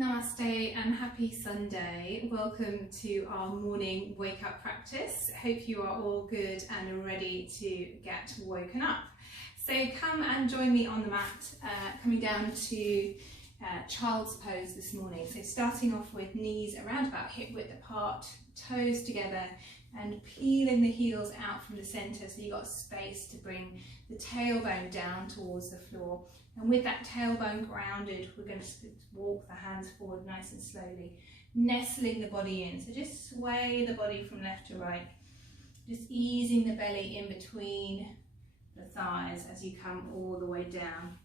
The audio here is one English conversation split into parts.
Namaste and happy Sunday. Welcome to our morning wake up practice. Hope you are all good and ready to get woken up. So come and join me on the mat, coming down to child's pose this morning. So starting off with knees around about hip width apart, toes together, and peeling the heels out from the centre so you've got space to bring the tailbone down towards the floor. And with that tailbone grounded, we're going to walk the hands forward nice and slowly, nestling the body in. So just sway the body from left to right, just easing the belly in between the thighs as you come all the way down.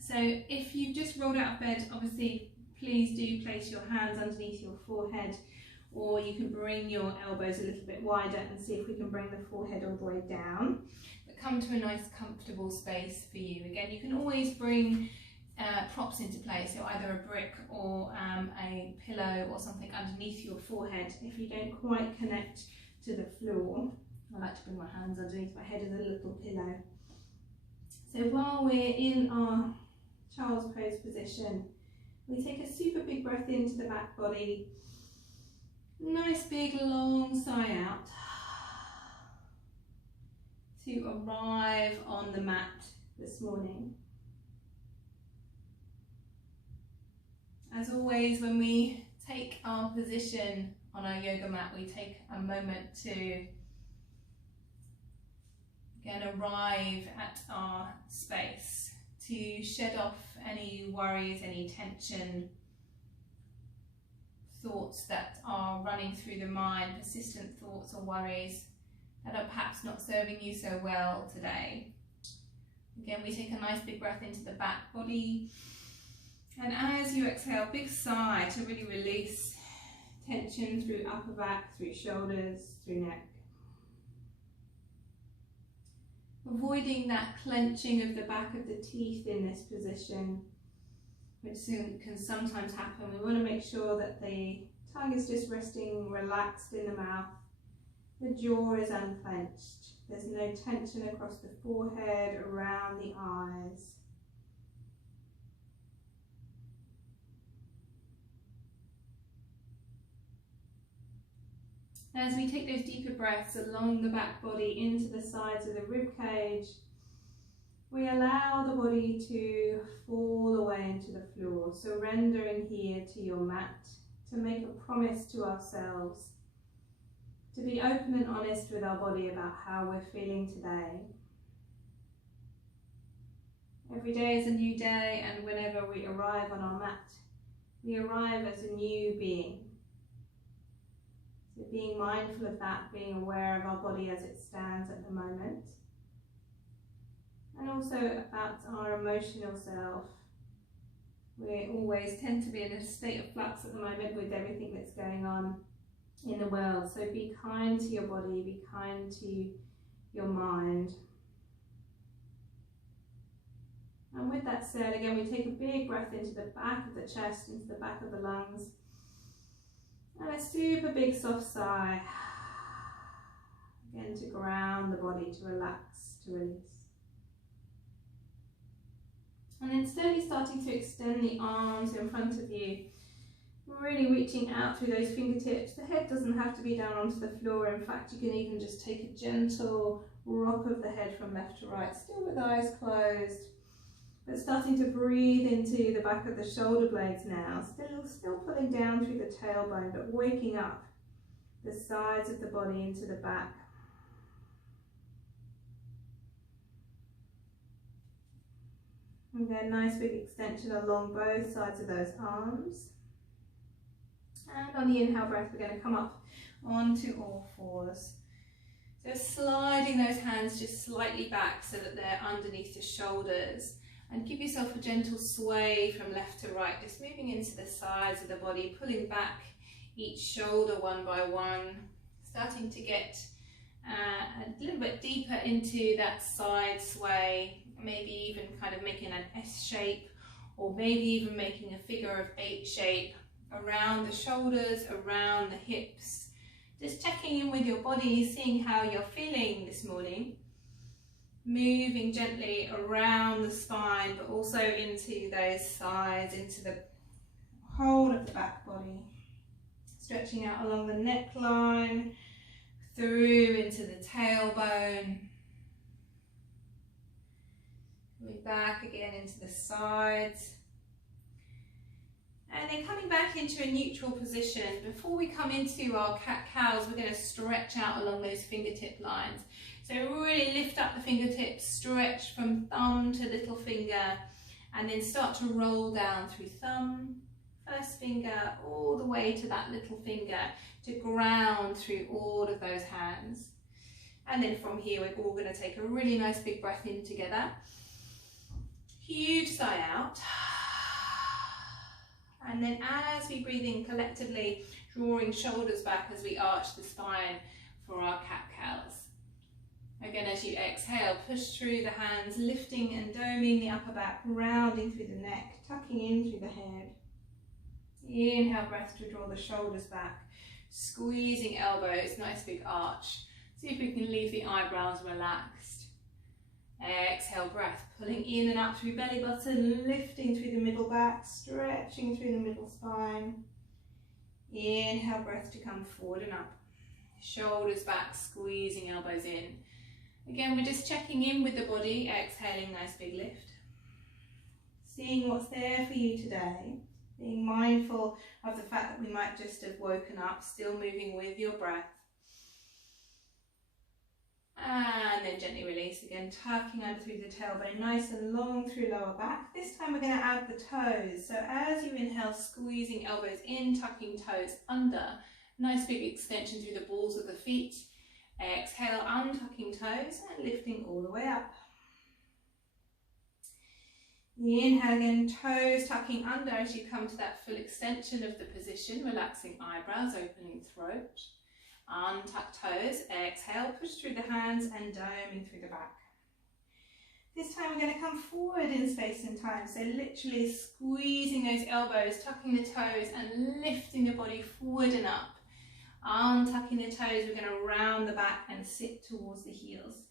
So if you've just rolled out of bed, obviously please do place your hands underneath your forehead, or you can bring your elbows a little bit wider and see if we can bring the forehead all the way down. But come to a nice comfortable space for you. Again, you can always bring props into play, so either a brick or a pillow or something underneath your forehead if you don't quite connect to the floor. I like to bring my hands underneath my head as a little pillow. So while we're in our child's pose position, we take a super big breath into the back body. Nice big long sigh out to arrive on the mat this morning. As always, when we take our position on our yoga mat, we take a moment to again arrive at our space, to shed off any worries, any tension, thoughts that are running through the mind, persistent thoughts or worries that are perhaps not serving you so well today. Again, we take a nice big breath into the back body, and as you exhale, big sigh to really release tension through upper back, through shoulders, through neck. Avoiding that clenching of the back of the teeth in this position, which can sometimes happen. We want to make sure that the tongue is just resting relaxed in the mouth. The jaw is unclenched. There's no tension across the forehead, around the eyes. As we take those deeper breaths along the back body into the sides of the rib cage, we allow the body to fall away into the floor, surrendering here to your mat, to make a promise to ourselves, to be open and honest with our body about how we're feeling today. Every day is a new day, and whenever we arrive on our mat, we arrive as a new being. So being mindful of that, being aware of our body as it stands at the moment. And also about our emotional self. We always tend to be in a state of flux at the moment with everything that's going on in the world. So be kind to your body, be kind to your mind. And with that said, again, we take a big breath into the back of the chest, into the back of the lungs. And a super big soft sigh. Again, to ground the body, to relax, to release. And then slowly starting to extend the arms in front of you, really reaching out through those fingertips. The head doesn't have to be down onto the floor. In fact, you can even just take a gentle rock of the head from left to right, still with eyes closed, but starting to breathe into the back of the shoulder blades now, still pulling down through the tailbone, but waking up the sides of the body into the back. And then nice big extension along both sides of those arms. And on the inhale breath, we're going to come up onto all fours. So sliding those hands just slightly back so that they're underneath the shoulders. And give yourself a gentle sway from left to right, just moving into the sides of the body, pulling back each shoulder one by one, starting to get a little bit deeper into that side sway, maybe even kind of making an S shape, or maybe even making a figure of 8 shape around the shoulders, around the hips. Just checking in with your body, seeing how you're feeling this morning. Moving gently around the spine, but also into those sides, into the hold of the back body. Stretching out along the neckline, through into the tailbone. Coming back again into the sides. And then coming back into a neutral position. Before we come into our cat-cows, we're going to stretch out along those fingertip lines. So really lift up the fingertips, stretch from thumb to little finger, and then start to roll down through thumb, first finger, all the way to that little finger, to ground through all of those hands. And then from here, we're all going to take a really nice big breath in together. Huge sigh out. And then as we breathe in collectively, drawing shoulders back as we arch the spine for our cat-cows. Again, as you exhale, push through the hands, lifting and doming the upper back, rounding through the neck, tucking in through the head. Inhale, breath to draw the shoulders back, squeezing elbows, nice big arch. See if we can leave the eyebrows relaxed. Exhale, breath, pulling in and up through belly button, lifting through the middle back, stretching through the middle spine. Inhale, breath to come forward and up. Shoulders back, squeezing elbows in. Again, we're just checking in with the body, exhaling, nice big lift. Seeing what's there for you today. Being mindful of the fact that we might just have woken up, still moving with your breath. And then gently release again, tucking under through the tailbone, nice and long through lower back. This time we're going to add the toes. So as you inhale, squeezing elbows in, tucking toes under. Nice big extension through the balls of the feet. Exhale, untucking toes and lifting all the way up. Inhale again, toes tucking under as you come to that full extension of the position, relaxing eyebrows, opening throat. Untuck toes, exhale, push through the hands and doming through the back. This time we're going to come forward in space and time, so literally squeezing those elbows, tucking the toes and lifting the body forward and up. Untucking the toes, we're going to round the back and sit towards the heels.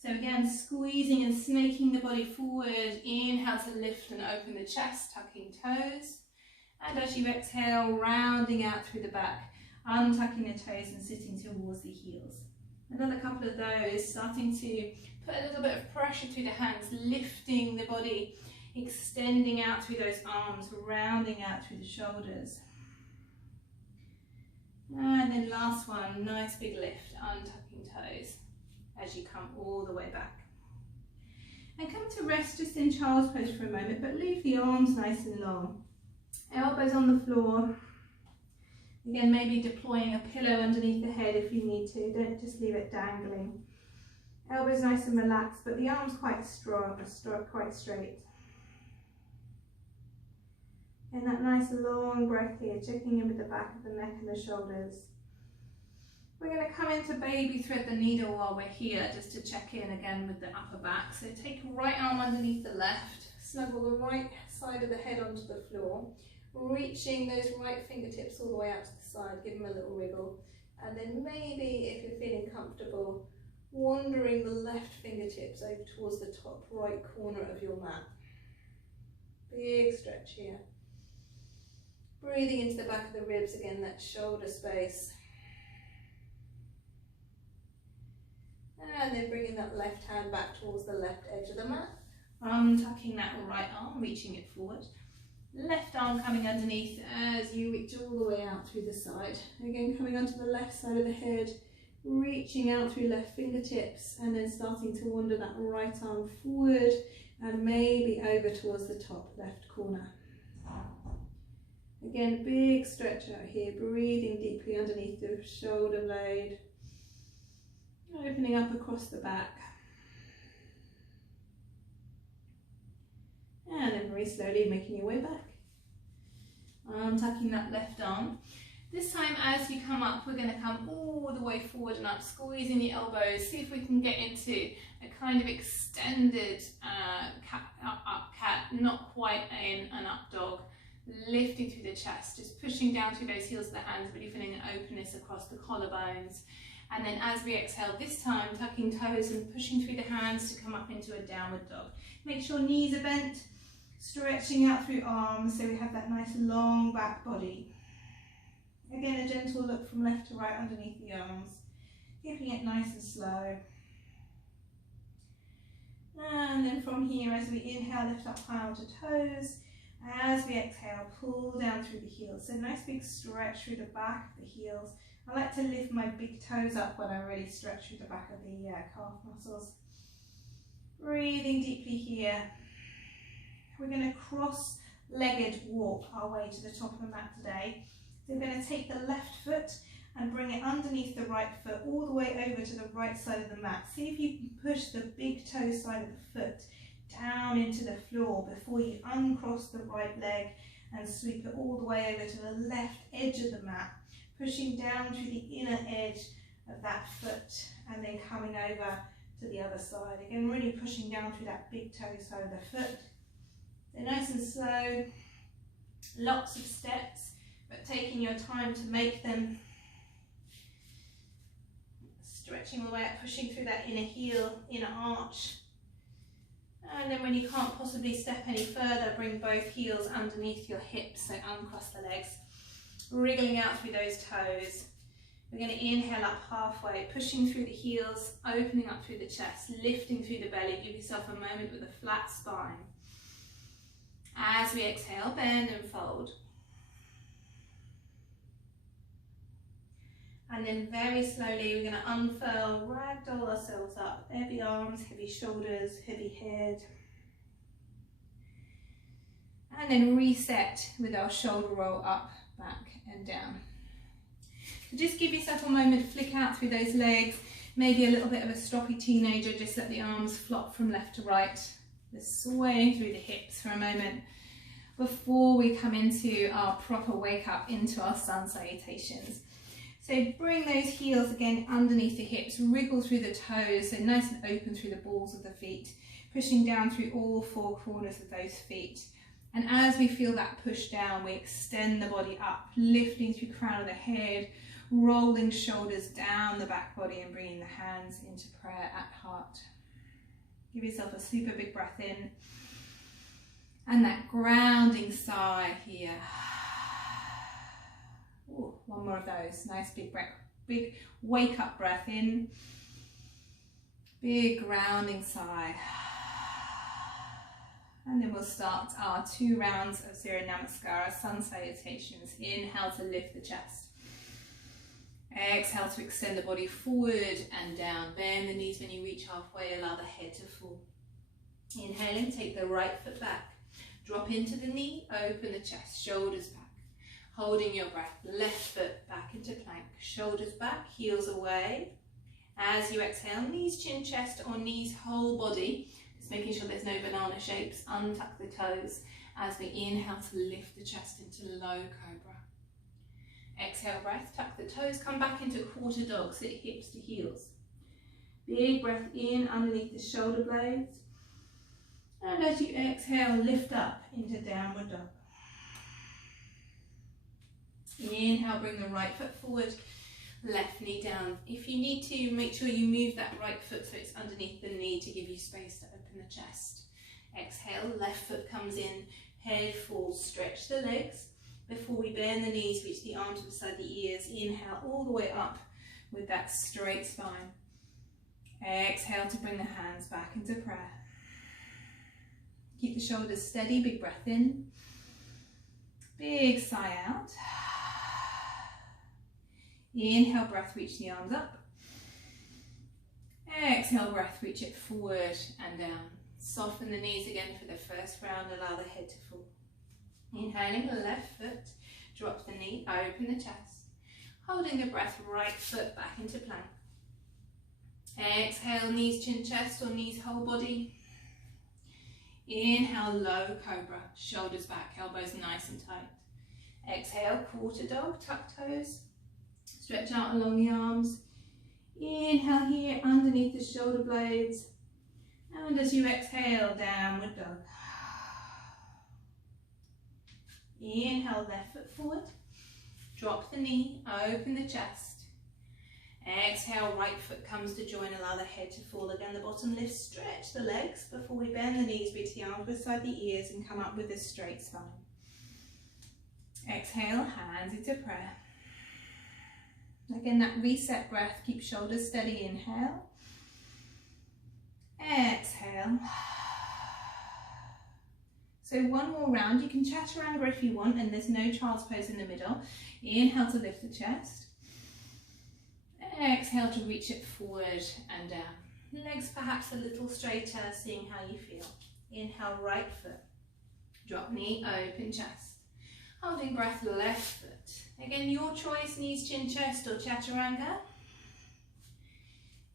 So again, squeezing and snaking the body forward. Inhale to lift and open the chest, tucking toes. And as you exhale, rounding out through the back, untucking the toes and sitting towards the heels. Another couple of those, starting to put a little bit of pressure through the hands, lifting the body, extending out through those arms, rounding out through the shoulders. And then last one, nice big lift, untucking toes as you come all the way back. And come to rest just in child's pose for a moment, but leave the arms nice and long. Elbows on the floor. Again, maybe deploying a pillow underneath the head if you need to, don't just leave it dangling. Elbows nice and relaxed, but the arms quite strong, quite straight. And that nice long breath here, checking in with the back of the neck and the shoulders. We're going to come into baby thread the needle while we're here, just to check in again with the upper back. So take right arm underneath the left, snuggle the right side of the head onto the floor, reaching those right fingertips all the way out to the side, give them a little wiggle. And then maybe, if you're feeling comfortable, wandering the left fingertips over towards the top right corner of your mat. Big stretch here. Breathing into the back of the ribs again, that shoulder space. And then bringing that left hand back towards the left edge of the mat. Untucking that right arm, reaching it forward. Left arm coming underneath as you reach all the way out through the side. Again, coming onto the left side of the head, reaching out through left fingertips, and then starting to wander that right arm forward and maybe over towards the top left corner. Again, big stretch out here, breathing deeply underneath the shoulder blade, opening up across the back. And then very slowly making your way back. Tucking that left arm. This time as you come up, we're going to come all the way forward and up, squeezing the elbows. See if we can get into a kind of extended up cat, not quite in an up dog. Lifting through the chest, just pushing down through those heels of the hands, really feeling an openness across the collarbones. And then as we exhale this time, tucking toes and pushing through the hands to come up into a downward dog. Make sure knees are bent, Stretching out through arms so we have that nice long back body. Again, a gentle look from left to right underneath the arms, keeping it nice and slow. And then from here, as we inhale, lift up high onto toes. As we exhale, pull down through the heels. So nice big stretch through the back of the heels. I like to lift my big toes up when I really stretch through the back of the calf muscles. Breathing deeply here. We're going to cross-legged walk our way to the top of the mat today. So we're going to take the left foot and bring it underneath the right foot all the way over to the right side of the mat. See if you can push the big toe side of the foot down into the floor before you uncross the right leg and sweep it all the way over to the left edge of the mat, pushing down through the inner edge of that foot and then coming over to the other side. Again, really pushing down through that big toe side of the foot. So nice and slow, lots of steps, but taking your time to make them. Stretching all the way up, pushing through that inner heel, inner arch. And then when you can't possibly step any further, bring both heels underneath your hips, so uncross the legs. Wriggling out through those toes. We're going to inhale up halfway, pushing through the heels, opening up through the chest, lifting through the belly. Give yourself a moment with a flat spine. As we exhale, bend and fold. And then very slowly, we're going to unfurl, ragdoll ourselves up. Heavy arms, heavy shoulders, heavy head. And then reset with our shoulder roll up, back and down. So just give yourself a moment, flick out through those legs. Maybe a little bit of a stroppy teenager, just let the arms flop from left to right. Just swaying through the hips for a moment before we come into our proper wake up into our sun salutations. So bring those heels again underneath the hips, wriggle through the toes, so nice and open through the balls of the feet, pushing down through all four corners of those feet. And as we feel that push down, we extend the body up, lifting through crown of the head, rolling shoulders down the back body and bringing the hands into prayer at heart. Give yourself a super big breath in. And that grounding sigh here. Ooh, one more of those. Nice big breath, big wake up breath in. Big grounding sigh. And then we'll start our 2 rounds of Surya Namaskara, sun salutations. Inhale to lift the chest. Exhale to extend the body forward and down. Bend the knees when you reach halfway, allow the head to fall. Inhaling, take the right foot back. Drop into the knee, open the chest, shoulders back. Holding your breath, left foot back into plank, shoulders back, heels away. As you exhale, knees, chin, chest, or knees, whole body. Just making sure there's no banana shapes. Untuck the toes as we inhale to lift the chest into low cobra. Exhale breath, tuck the toes, come back into quarter dog, sit hips to heels. Big breath in underneath the shoulder blades. And as you exhale, lift up into downward dog. Inhale, bring the right foot forward, left knee down. If you need to, make sure you move that right foot so it's underneath the knee to give you space to open the chest. Exhale, left foot comes in, head falls, stretch the legs. Before we bend the knees, reach the arms beside the ears. Inhale all the way up with that straight spine. Exhale to bring the hands back into prayer. Keep the shoulders steady, big breath in. Big sigh out. Inhale, breath, reach the arms up. Exhale, breath, reach it forward and down. Soften the knees again for the first round, allow the head to fall. Inhaling the left foot, drop the knee, open the chest. Holding the breath, right foot back into plank. Exhale, knees, chin, chest, or knees, whole body. Inhale, low cobra, shoulders back, elbows nice and tight. Exhale, quarter dog, tuck toes. Stretch out along the arms. Inhale here, underneath the shoulder blades. And as you exhale, downward dog. Inhale, left foot forward. Drop the knee, open the chest. Exhale, right foot comes to join, allow the head to fall again, the bottom lift, stretch the legs before we bend the knees, reach the arms beside the ears and come up with a straight spine. Exhale, hands into prayer. Again, that reset breath, keep shoulders steady, inhale. Exhale. So one more round, you can chaturanga if you want, and there's no child's pose in the middle. Inhale to lift the chest. Exhale to reach it forward and down. Legs perhaps a little straighter, seeing how you feel. Inhale, right foot. Drop knee, open chest. Holding breath, left foot. Again, your choice, knees, chin, chest or chaturanga.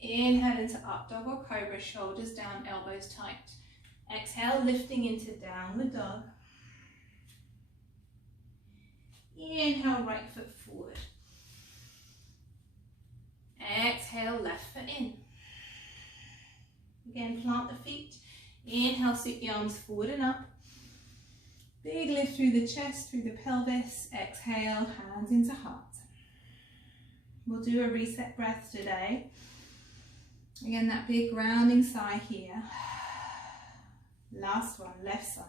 Inhale into up dog or cobra, shoulders down, elbows tight. Exhale, lifting into downward dog. Inhale, right foot forward. Exhale, left foot in. Again, plant the feet. Inhale, sweep the arms forward and up. Big lift through the chest, through the pelvis. Exhale, hands into heart. We'll do a reset breath today. Again, that big grounding sigh here. Last one, left side.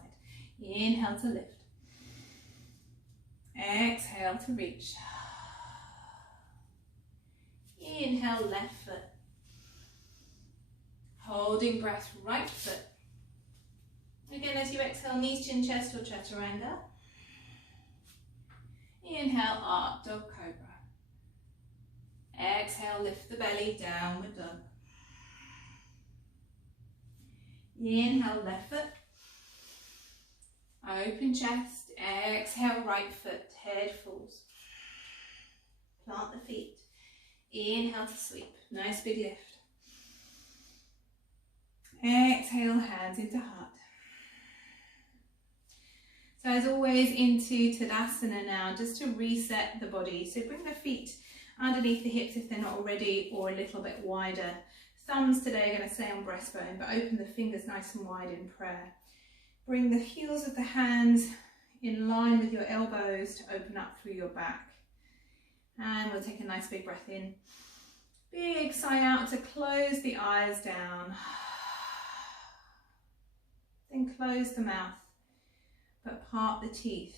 Inhale to lift. Exhale to reach. Inhale, left foot. Holding breath, right foot. Again, as you exhale, knees, chin, chest or chaturanga. Inhale, up dog, cobra. Exhale, lift the belly, downward dog. Inhale, left foot. Open chest. Exhale, right foot, head falls. Plant the feet. Inhale to sweep. Nice big lift. Exhale, hands into heart. So as always, into Tadasana now, just to reset the body. So bring the feet underneath the hips if they're not already, or a little bit wider. Thumbs today are going to stay on breastbone, but open the fingers nice and wide in prayer. Bring the heels of the hands in line with your elbows to open up through your back. And we'll take a nice big breath in. Big sigh out to close the eyes down. Then close the mouth, but part the teeth.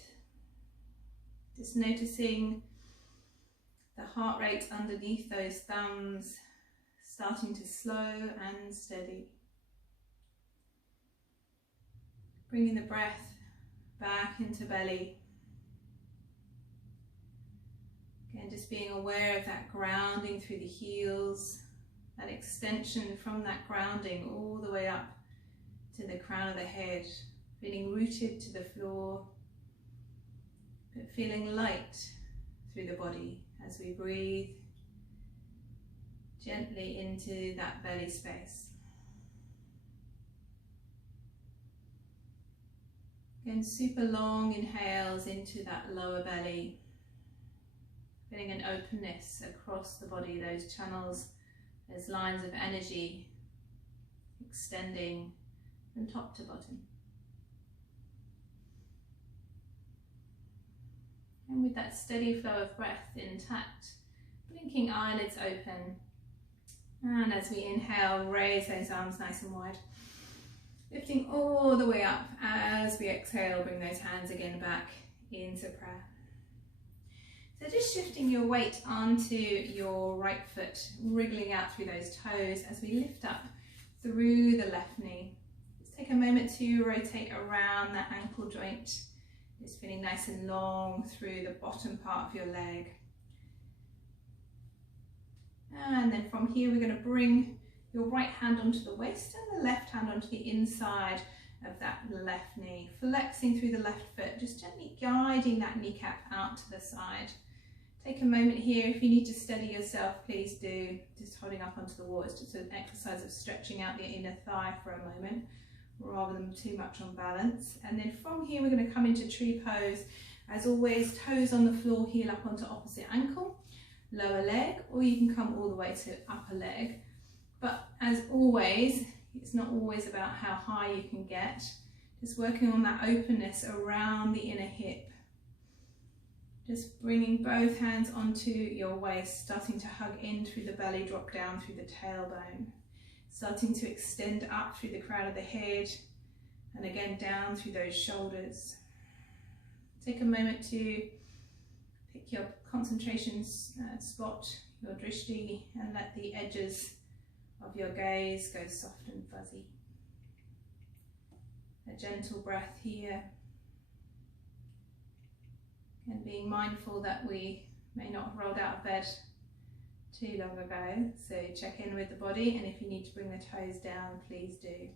Just noticing the heart rate underneath those thumbs, starting to slow and steady. Bringing the breath back into belly. Again, just being aware of that grounding through the heels, that extension from that grounding all the way up to the crown of the head, feeling rooted to the floor, but feeling light through the body as we breathe gently into that belly space. Again, super long inhales into that lower belly, feeling an openness across the body, those channels, those lines of energy extending from top to bottom. And with that steady flow of breath intact, blinking eyelids open. And as we inhale, raise those arms nice and wide. Lifting all the way up. As we exhale, bring those hands again back into prayer. So just shifting your weight onto your right foot, wriggling out through those toes as we lift up through the left knee. Just take a moment to rotate around that ankle joint. Just feeling nice and long through the bottom part of your leg. And then from here, we're going to bring your right hand onto the waist and the left hand onto the inside of that left knee. Flexing through the left foot, just gently guiding that kneecap out to the side. Take a moment here. If you need to steady yourself, please do. Just holding up onto the wall. It's just an exercise of stretching out the inner thigh for a moment, rather than too much on balance. And then from here, we're going to come into tree pose. As always, toes on the floor, heel up onto opposite ankle, lower leg, or you can come all the way to upper leg. But as always, it's not always about how high you can get. Just working on that openness around the inner hip. Just bringing both hands onto your waist, starting to hug in through the belly, drop down through the tailbone. Starting to extend up through the crown of the head, and again down through those shoulders. Take a moment to pick your concentration spot, your drishti, and let the edges of your gaze go soft and fuzzy. A gentle breath here. And being mindful that we may not have rolled out of bed too long ago, so check in with the body, and if you need to bring the toes down, please do.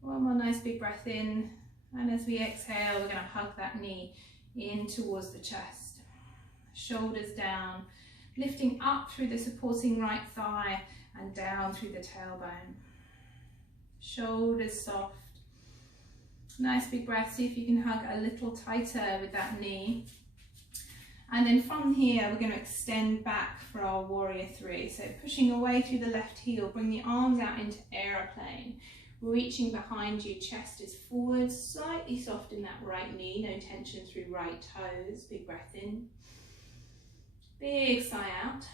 One more nice big breath in, and as we exhale, we're going to hug that knee in towards the chest. Shoulders down, lifting up through the supporting right thigh and down through the tailbone. Shoulders soft. Nice big breath. See if you can hug a little tighter with that knee. And then from here, we're going to extend back for our warrior three. So pushing away through the left heel, bring the arms out into aeroplane. Reaching behind you, chest is forward, slightly soft in that right knee, no tension through right toes. Big breath in. Big sigh out.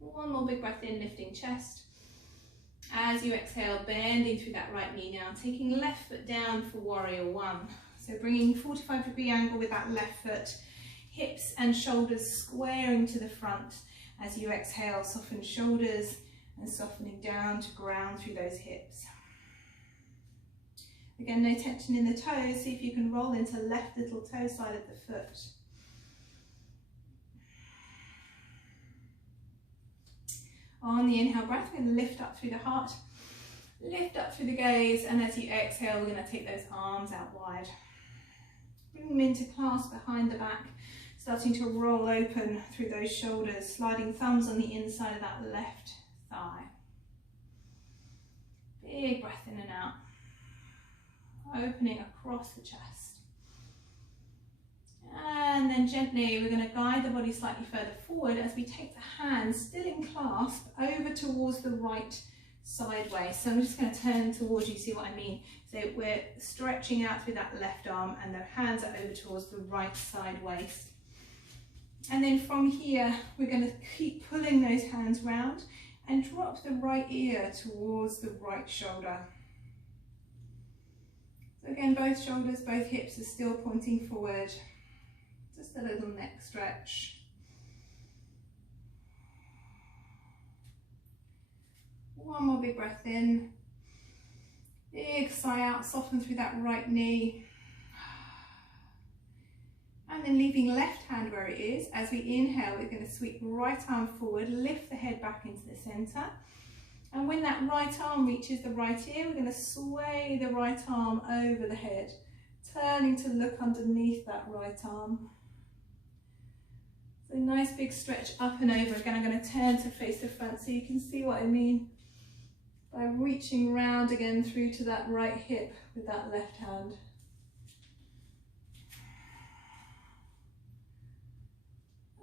One more big breath in, lifting chest. As you exhale, bending through that right knee now, taking left foot down for warrior one. So bringing 45-degree angle with that left foot, hips and shoulders squaring to the front. As you exhale, soften shoulders and softening down to ground through those hips. Again, no tension in the toes. See if you can roll into left little toe side of the foot. On the inhale breath, we're going to lift up through the heart, lift up through the gaze, and as you exhale, we're going to take those arms out wide. Bring them into clasp behind the back, starting to roll open through those shoulders, sliding thumbs on the inside of that left thigh. Big breath in and out, opening across the chest. And then gently, we're going to guide the body slightly further forward as we take the hands, still in clasp, over towards the right sideways. So I'm just going to turn towards you, see what I mean. So we're stretching out through that left arm and the hands are over towards the right side waist. And then from here, we're going to keep pulling those hands round and drop the right ear towards the right shoulder. So again, both shoulders, both hips are still pointing forward. Just a little neck stretch. One more big breath in. Big sigh out, soften through that right knee. And then leaving left hand where it is. As we inhale, we're going to sweep right arm forward, lift the head back into the center. And when that right arm reaches the right ear, we're going to sway the right arm over the head, turning to look underneath that right arm. So nice big stretch up and over. Again, I'm going to turn to face the front so you can see what I mean by reaching round again through to that right hip with that left hand.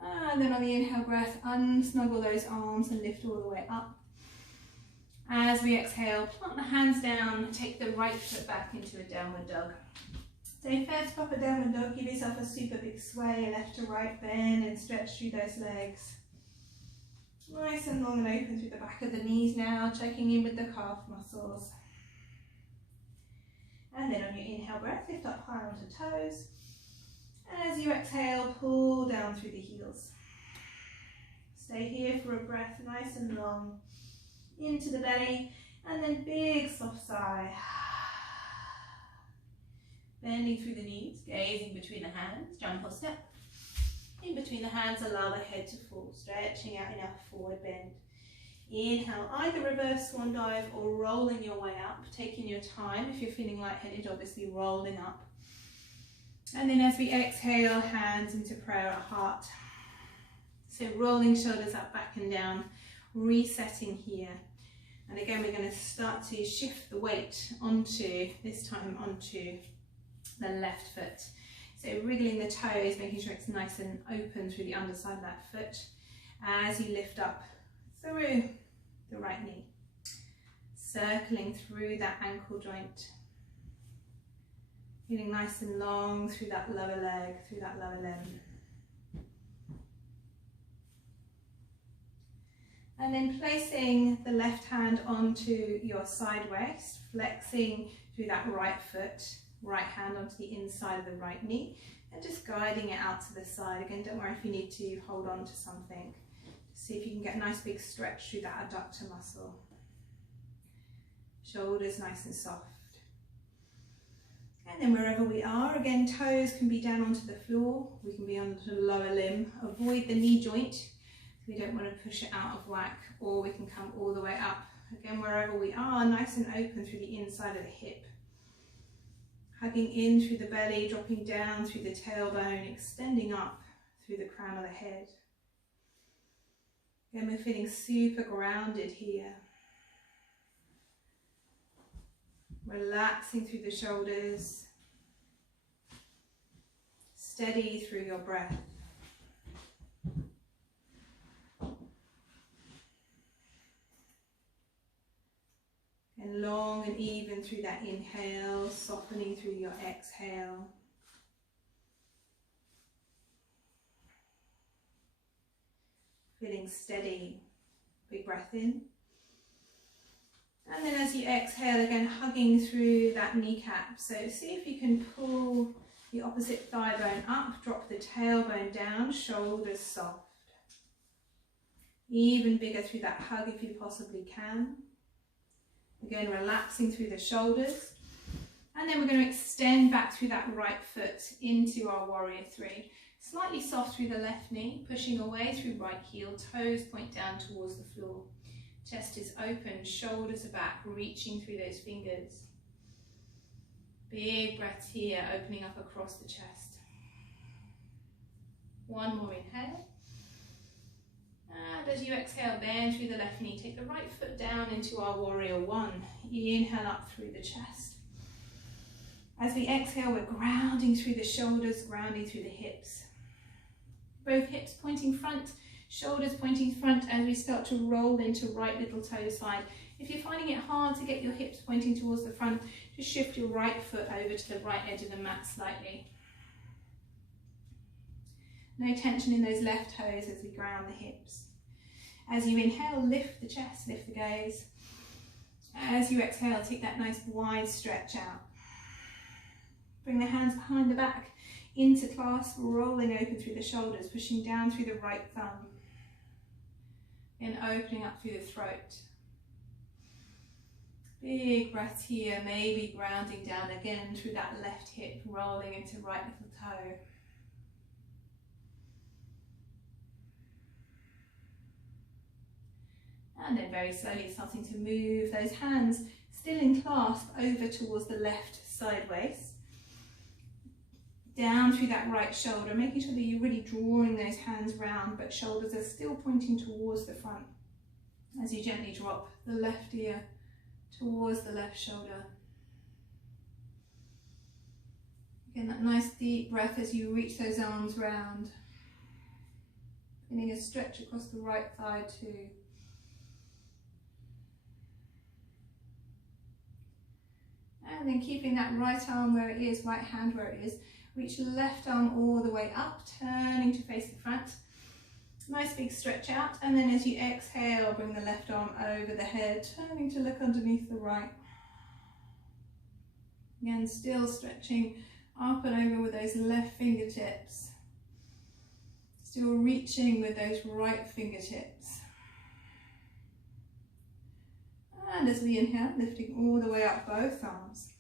And then on the inhale breath, unsnuggle those arms and lift all the way up. As we exhale, plant the hands down, take the right foot back into a downward dog. So first proper downward dog, give yourself a super big sway, left to right, bend and stretch through those legs. Nice and long and open through the back of the knees now, checking in with the calf muscles. And then on your inhale breath, lift up higher onto toes. As you exhale, pull down through the heels. Stay here for a breath, nice and long, into the belly, and then big soft sigh. Bending through the knees, gazing between the hands, jump or step. In between the hands, allow the head to fall, stretching out enough forward bend. Inhale, either reverse swan dive or rolling your way up, taking your time. If you're feeling lightheaded, obviously rolling up. And then as we exhale, hands into prayer at heart. So rolling shoulders up, back and down, resetting here. And again, we're going to start to shift the weight onto, this time onto the left foot. So wriggling the toes, making sure it's nice and open through the underside of that foot as you lift up through the right knee, circling through that ankle joint. Feeling nice and long through that lower leg, through that lower limb. And then placing the left hand onto your side waist, flexing through that right foot, right hand onto the inside of the right knee, and just guiding it out to the side. Again, don't worry if you need to hold on to something. Just see if you can get a nice big stretch through that adductor muscle. Shoulders nice and soft. And then wherever we are, again, toes can be down onto the floor. We can be onto the lower limb. Avoid the knee joint. We don't want to push it out of whack, or we can come all the way up. Again, wherever we are, nice and open through the inside of the hip. Hugging in through the belly, dropping down through the tailbone, extending up through the crown of the head. Again, we're feeling super grounded here. Relaxing through the shoulders. Steady through your breath. And long and even through that inhale, softening through your exhale. Feeling steady. Big breath in. And then as you exhale, again, hugging through that kneecap. So see if you can pull the opposite thigh bone up, drop the tailbone down, shoulders soft. Even bigger through that hug if you possibly can. Again, relaxing through the shoulders. And then we're going to extend back through that right foot into our warrior three. Slightly soft through the left knee, pushing away through right heel, toes point down towards the floor. Chest is open, shoulders are back, reaching through those fingers. Big breath here, opening up across the chest. One more inhale. And as you exhale, bend through the left knee. Take the right foot down into our warrior one. Inhale up through the chest. As we exhale, we're grounding through the shoulders, grounding through the hips. Both hips pointing front, shoulders pointing front as we start to roll into right little toe side. If you're finding it hard to get your hips pointing towards the front, just shift your right foot over to the right edge of the mat slightly. No tension in those left toes as we ground the hips. As you inhale, lift the chest, lift the gaze. As you exhale, take that nice wide stretch out. Bring the hands behind the back, into clasp, rolling open through the shoulders, pushing down through the right thumb. And opening up through the throat. Big breath here, maybe grounding down again through that left hip, rolling into right little toe. And then very slowly starting to move those hands, still in clasp, over towards the left side waist. Down through that right shoulder, making sure that you're really drawing those hands round, but shoulders are still pointing towards the front. As you gently drop the left ear towards the left shoulder. Again, that nice deep breath as you reach those arms round. Feeling a stretch across the right thigh too. And then keeping that right arm where it is, right hand where it is. Reach the left arm all the way up, turning to face the front. Nice big stretch out, and then as you exhale, bring the left arm over the head, turning to look underneath the right. Again, still stretching up and over with those left fingertips. Still reaching with those right fingertips. And as we inhale, lifting all the way up both arms.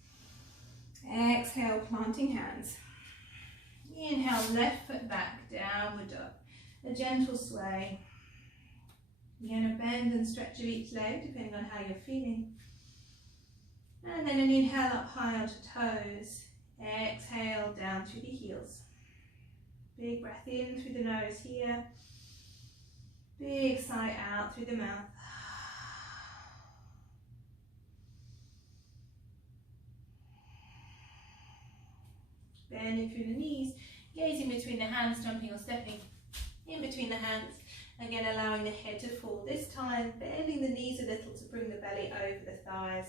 Exhale, planting hands. Inhale, left foot back, downward dog. A gentle sway. You're going to bend and stretch of each leg depending on how you're feeling. And then an inhale up high onto toes. Exhale down through the heels. Big breath in through the nose here. Big sigh out through the mouth. Bending through the knees, gazing between the hands, jumping or stepping in between the hands. Again, allowing the head to fall. This time, bending the knees a little to bring the belly over the thighs.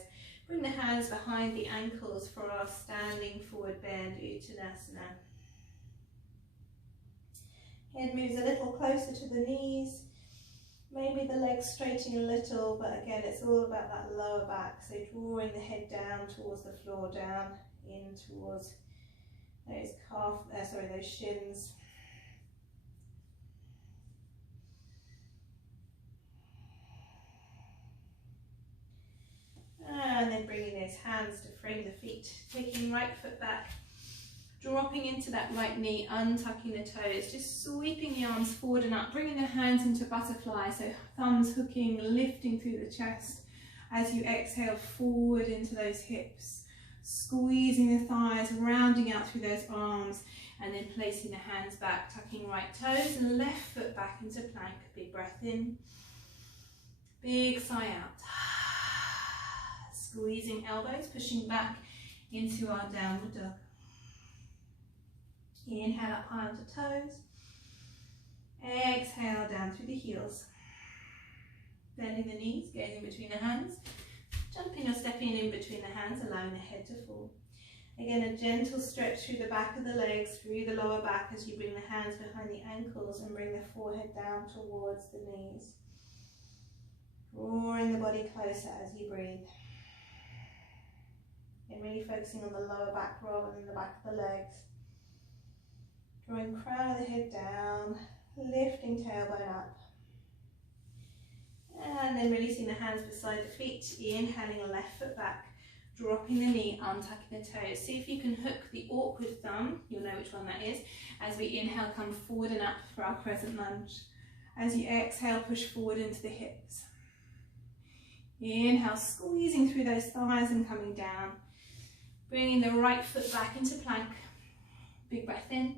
Bring the hands behind the ankles for our standing forward bend, Uttanasana. Head moves a little closer to the knees. Maybe the legs straightening a little, but again, it's all about that lower back. So drawing the head down towards the floor, down in towards those those shins. And then bringing those hands to frame the feet, taking right foot back, dropping into that right knee, untucking the toes, just sweeping the arms forward and up, bringing the hands into butterfly, so thumbs hooking, lifting through the chest as you exhale forward into those hips, squeezing the thighs, rounding out through those arms, and then placing the hands back, tucking right toes and left foot back into plank. Big breath in, big sigh out. Squeezing elbows, pushing back into our downward dog. Inhale up high onto toes. Exhale down through the heels. Bending the knees, gazing between the hands. Jumping or stepping in between the hands, allowing the head to fall. Again, a gentle stretch through the back of the legs, through the lower back as you bring the hands behind the ankles and bring the forehead down towards the knees. Drawing the body closer as you breathe. And really focusing on the lower back rather than the back of the legs. Drawing crown of the head down, lifting tailbone up. And then releasing the hands beside the feet, inhaling a left foot back, dropping the knee, untucking the toes. See if you can hook the awkward thumb, you'll know which one that is, as we inhale, come forward and up for our crescent lunge. As you exhale, push forward into the hips. Inhale, squeezing through those thighs and coming down. Bringing the right foot back into plank. Big breath in.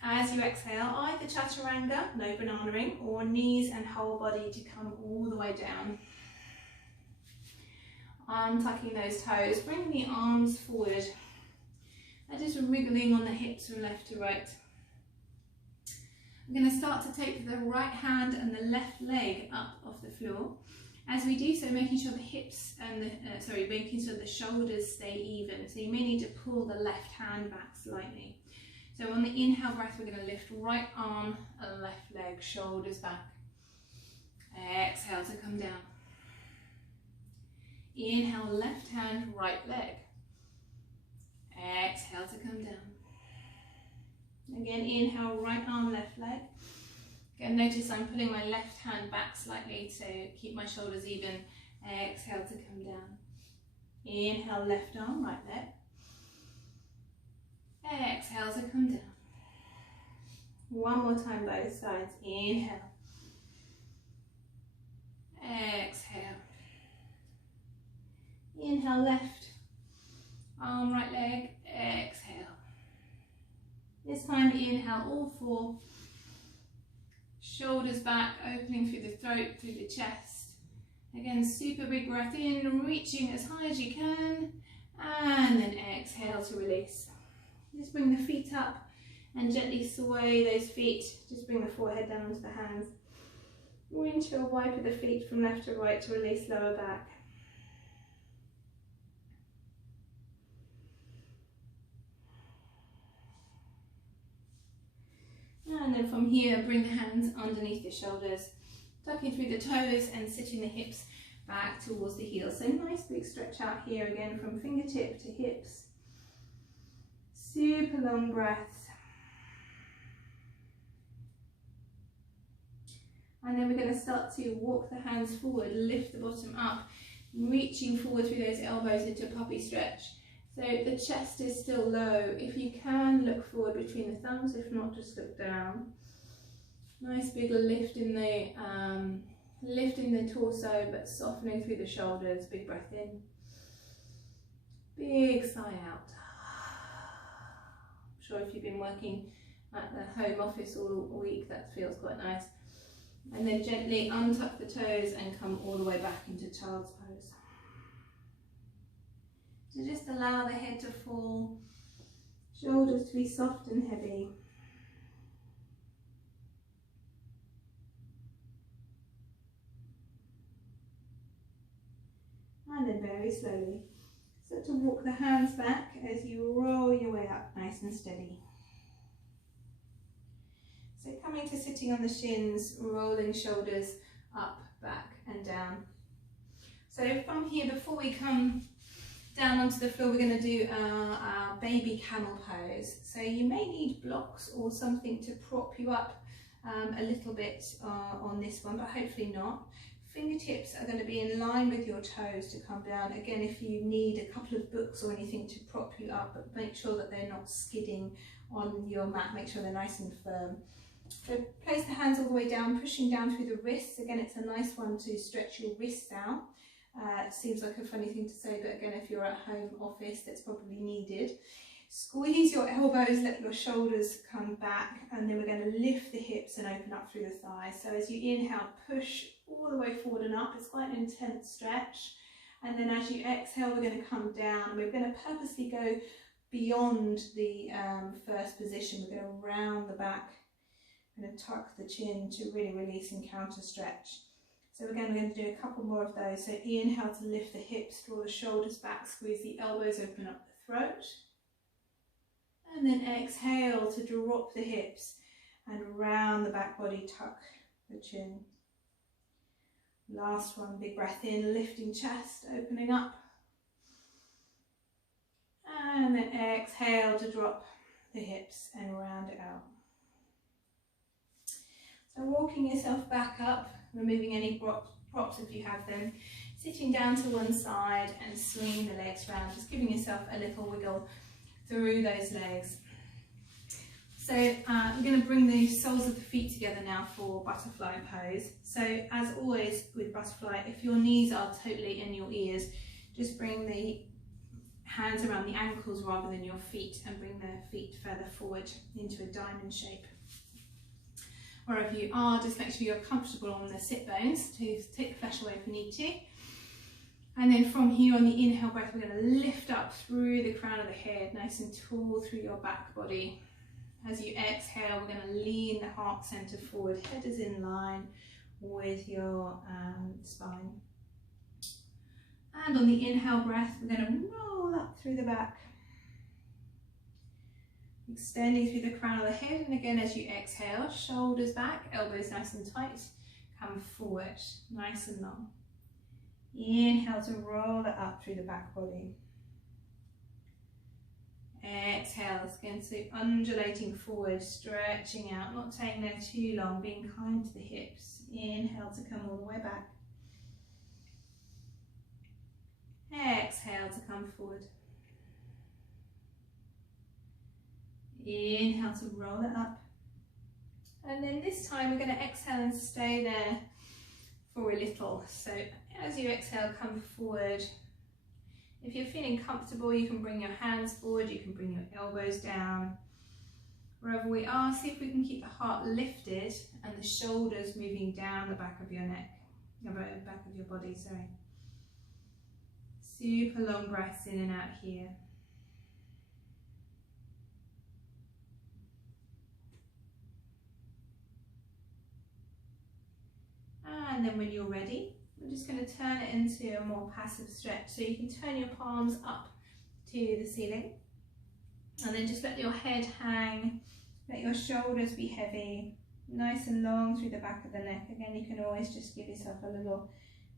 As you exhale, either chaturanga, no bananaing, or knees and whole body to come all the way down. Untucking those toes, bringing the arms forward. And just wriggling on the hips from left to right. I'm going to start to take the right hand and the left leg up off the floor. As we do so, making sure the hips and making sure the shoulders stay even. So you may need to pull the left hand back slightly. So on the inhale breath, we're going to lift right arm and left leg, shoulders back. Exhale to come down. Inhale, left hand, right leg. Exhale to come down. Again, inhale, right arm, left leg. Again, notice I'm pulling my left hand back slightly to keep my shoulders even. Exhale to come down. Inhale, left arm, right leg. Exhale to come down. One more time, both sides. Inhale. Exhale. Inhale, left arm, right leg. Exhale. This time, inhale, all four. Shoulders back, opening through the throat, through the chest. Again, super big breath in, reaching as high as you can. And then exhale to release. Just bring the feet up and gently sway those feet. Just bring the forehead down onto the hands. Windshield wiper the feet from left to right to release lower back. And then from here, bring the hands underneath the shoulders, tucking through the toes and sitting the hips back towards the heels. So nice big stretch out here again from fingertip to hips. Super long breaths. And then we're going to start to walk the hands forward, lift the bottom up, reaching forward through those elbows into a puppy stretch. So the chest is still low. If you can, look forward between the thumbs. If not, just look down. Nice big lift in the torso, but softening through the shoulders. Big breath in. Big sigh out. I'm sure if you've been working at the home office all week, that feels quite nice. And then gently untuck the toes and come all the way back into child's pose. So just allow the head to fall, shoulders to be soft and heavy. And then very very slowly. Start to walk the hands back as you roll your way up, nice and steady. So coming to sitting on the shins, rolling shoulders up, back and down. So from here, before we come down onto the floor, we're going to do our baby camel pose. So you may need blocks or something to prop you up a little bit on this one, but hopefully not. Fingertips are going to be in line with your toes to come down. Again, if you need a couple of books or anything to prop you up, but make sure that they're not skidding on your mat. Make sure they're nice and firm. So place the hands all the way down, pushing down through the wrists. Again, it's a nice one to stretch your wrists out. It seems like a funny thing to say, but again, if you're at home office, that's probably needed. Squeeze your elbows, let your shoulders come back, and then we're going to lift the hips and open up through the thighs. So as you inhale, push all the way forward and up. It's quite an intense stretch. And then as you exhale, we're going to come down. We're going to purposely go beyond the first position. We're going to round the back. We're going to tuck the chin to really release and counter stretch. So again, we're going to do a couple more of those. So inhale to lift the hips, draw the shoulders back, squeeze the elbows, open up the throat. And then exhale to drop the hips and round the back body, tuck the chin. Last one, big breath in, lifting chest, opening up. And then exhale to drop the hips and round it out. So walking yourself back up, removing any props if you have them, sitting down to one side and swinging the legs round, just giving yourself a little wiggle through those legs. So I'm going to bring the soles of the feet together now for butterfly pose. So as always with butterfly, if your knees are totally in your ears, just bring the hands around the ankles rather than your feet and bring the feet further forward into a diamond shape. Wherever you are, just make sure you're comfortable on the sit bones to take the flesh away if you need to. And then from here on the inhale breath, we're going to lift up through the crown of the head, nice and tall through your back body. As you exhale, we're going to lean the heart center forward, head is in line with your spine. And on the inhale breath, we're going to roll up through the back, extending through the crown of the head. And again, as you exhale, shoulders back, elbows nice and tight, come forward, nice and long. Inhale to roll it up through the back body. Exhale, again, so undulating forward, stretching out, not staying there too long, being kind to the hips. Inhale to come all the way back. Exhale to come forward. Inhale to roll it up. And then this time we're going to exhale and stay there for a little. So as you exhale, come forward. If you're feeling comfortable, you can bring your hands forward, you can bring your elbows down. Wherever we are, see if we can keep the heart lifted and the shoulders moving down the back of your neck, back of your body, sorry. Super long breaths in and out here. And then when you're ready, we're just going to turn it into a more passive stretch. So you can turn your palms up to the ceiling and then just let your head hang, let your shoulders be heavy, nice and long through the back of the neck. Again, you can always just give yourself a little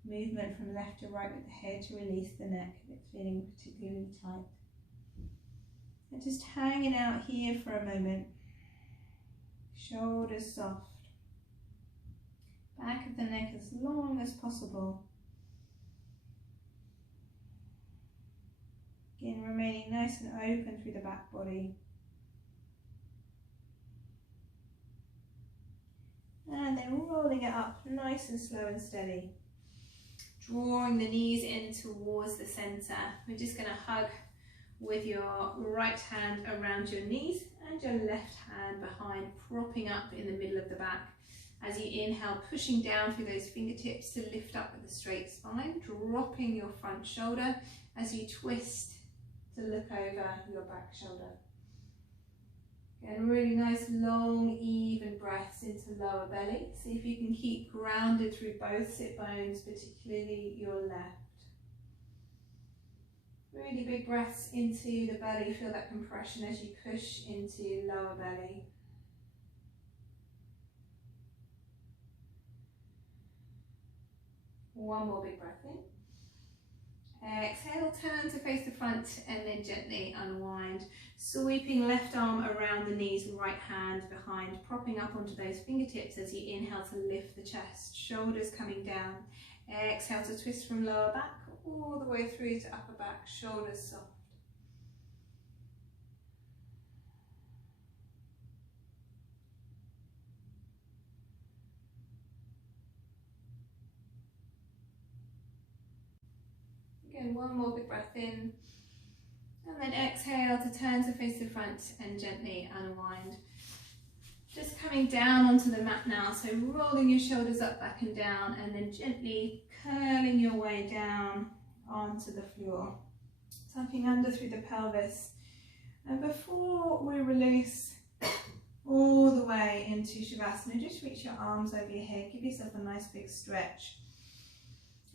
movement from left to right with the head to release the neck if it's feeling particularly tight. And just hanging out here for a moment, shoulders soft. Back of the neck as long as possible. Again, remaining nice and open through the back body. And then rolling it up nice and slow and steady. Drawing the knees in towards the center. We're just going to hug with your right hand around your knees and your left hand behind, propping up in the middle of the back. As you inhale, pushing down through those fingertips to lift up with a straight spine, dropping your front shoulder as you twist to look over your back shoulder. Again, really nice, long, even breaths into lower belly. See if you can keep grounded through both sit bones, particularly your left. Really big breaths into the belly. Feel that compression as you push into lower belly. One more big breath in. Exhale, turn to face the front and then gently unwind. Sweeping left arm around the knees, right hand behind, propping up onto those fingertips as you inhale to lift the chest, shoulders coming down. Exhale to twist from lower back all the way through to upper back, shoulders soft. Again, one more big breath in. And then exhale to turn to face the front and gently unwind. Just coming down onto the mat now, so rolling your shoulders up, back and down, and then gently curling your way down onto the floor. Tucking under through the pelvis. And before we release all the way into Shavasana, just reach your arms over your head, give yourself a nice big stretch.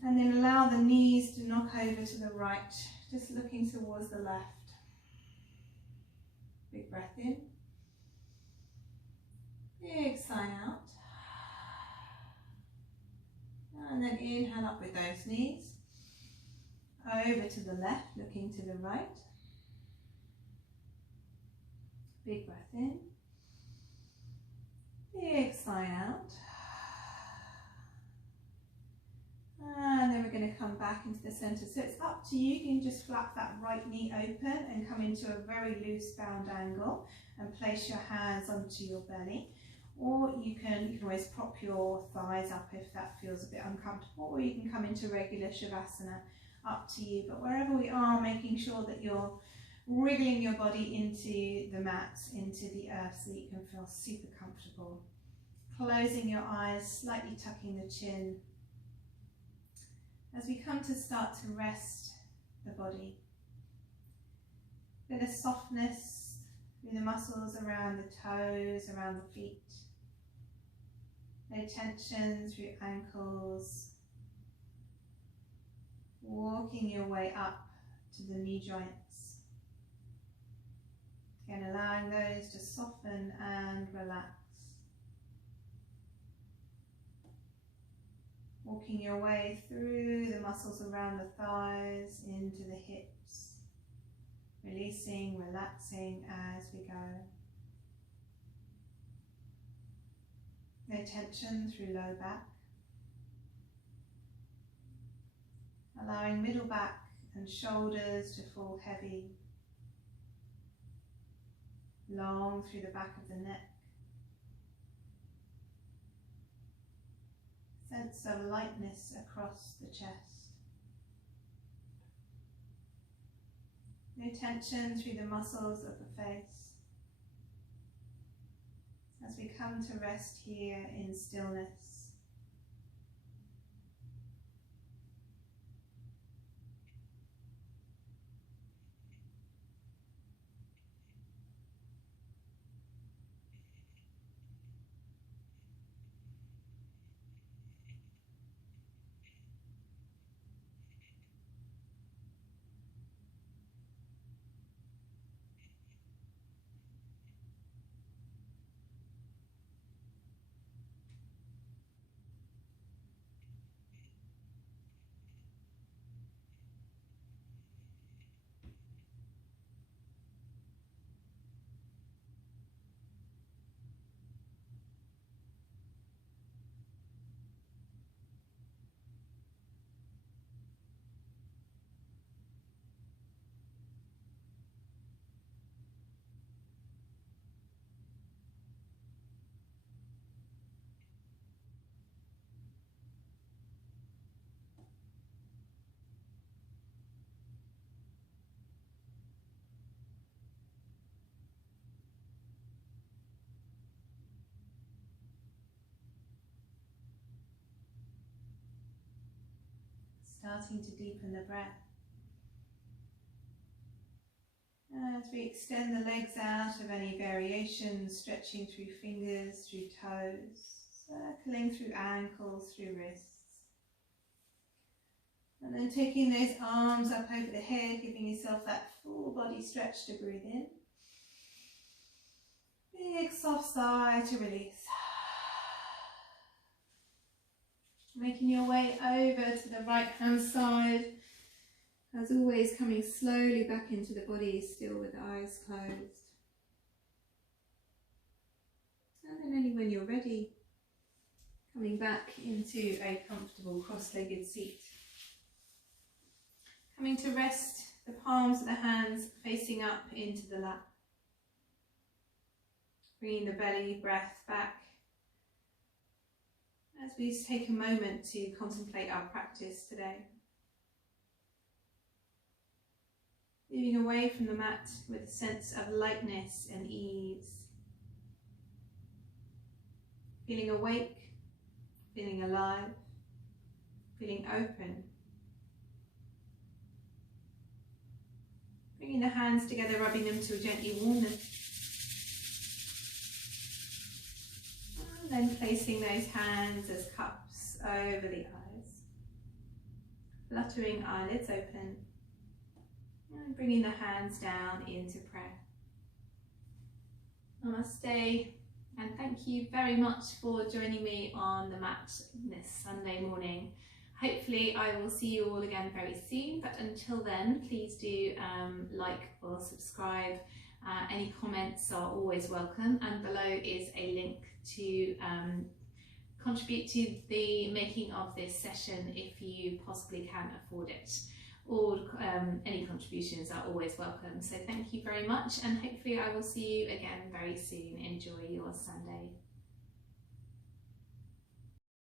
And then allow the knees to knock over to the right, just looking towards the left. Big breath in. Big sigh out. And then inhale up with those knees. Over to the left, looking to the right. Big breath in. Big sigh out. And then we're going to come back into the centre. So it's up to you. You can just flap that right knee open and come into a very loose bound angle and place your hands onto your belly. Or you can always prop your thighs up if that feels a bit uncomfortable, or you can come into regular Shavasana, up to you. But wherever we are, making sure that you're wriggling your body into the mat, into the earth, so that you can feel super comfortable. Closing your eyes, slightly tucking the chin. As we come to start to rest the body, a bit of softness through the muscles around the toes, around the feet. No tension through ankles. Walking your way up to the knee joints. Again, allowing those to soften and relax. Walking your way through the muscles around the thighs, into the hips. Releasing, relaxing as we go. No tension through low back. Allowing middle back and shoulders to fall heavy. Long through the back of the neck. Sense of lightness across the chest. No tension through the muscles of the face. As we come to rest here in stillness. Starting to deepen the breath. As we extend the legs out of any variation, stretching through fingers, through toes, circling through ankles, through wrists. And then taking those arms up over the head, giving yourself that full body stretch to breathe in. Big soft sigh to release. Making your way over to the right hand side. As always, coming slowly back into the body, still with the eyes closed. And then only when you're ready, coming back into a comfortable cross-legged seat. Coming to rest the palms of the hands facing up into the lap. Bringing the belly breath back as we just take a moment to contemplate our practice today. Moving away from the mat with a sense of lightness and ease. Feeling awake, feeling alive, feeling open. Bringing the hands together, rubbing them to gently warm them. And then placing those hands as cups over the eyes. Fluttering eyelids open. And bringing the hands down into prayer. Namaste, and thank you very much for joining me on the mat this Sunday morning. Hopefully I will see you all again very soon, but until then, please do like or subscribe. Any comments are always welcome, and below is a link to contribute to the making of this session if you possibly can afford it. All any contributions are always welcome. So thank you very much, and hopefully I will see you again very soon. Enjoy your Sunday.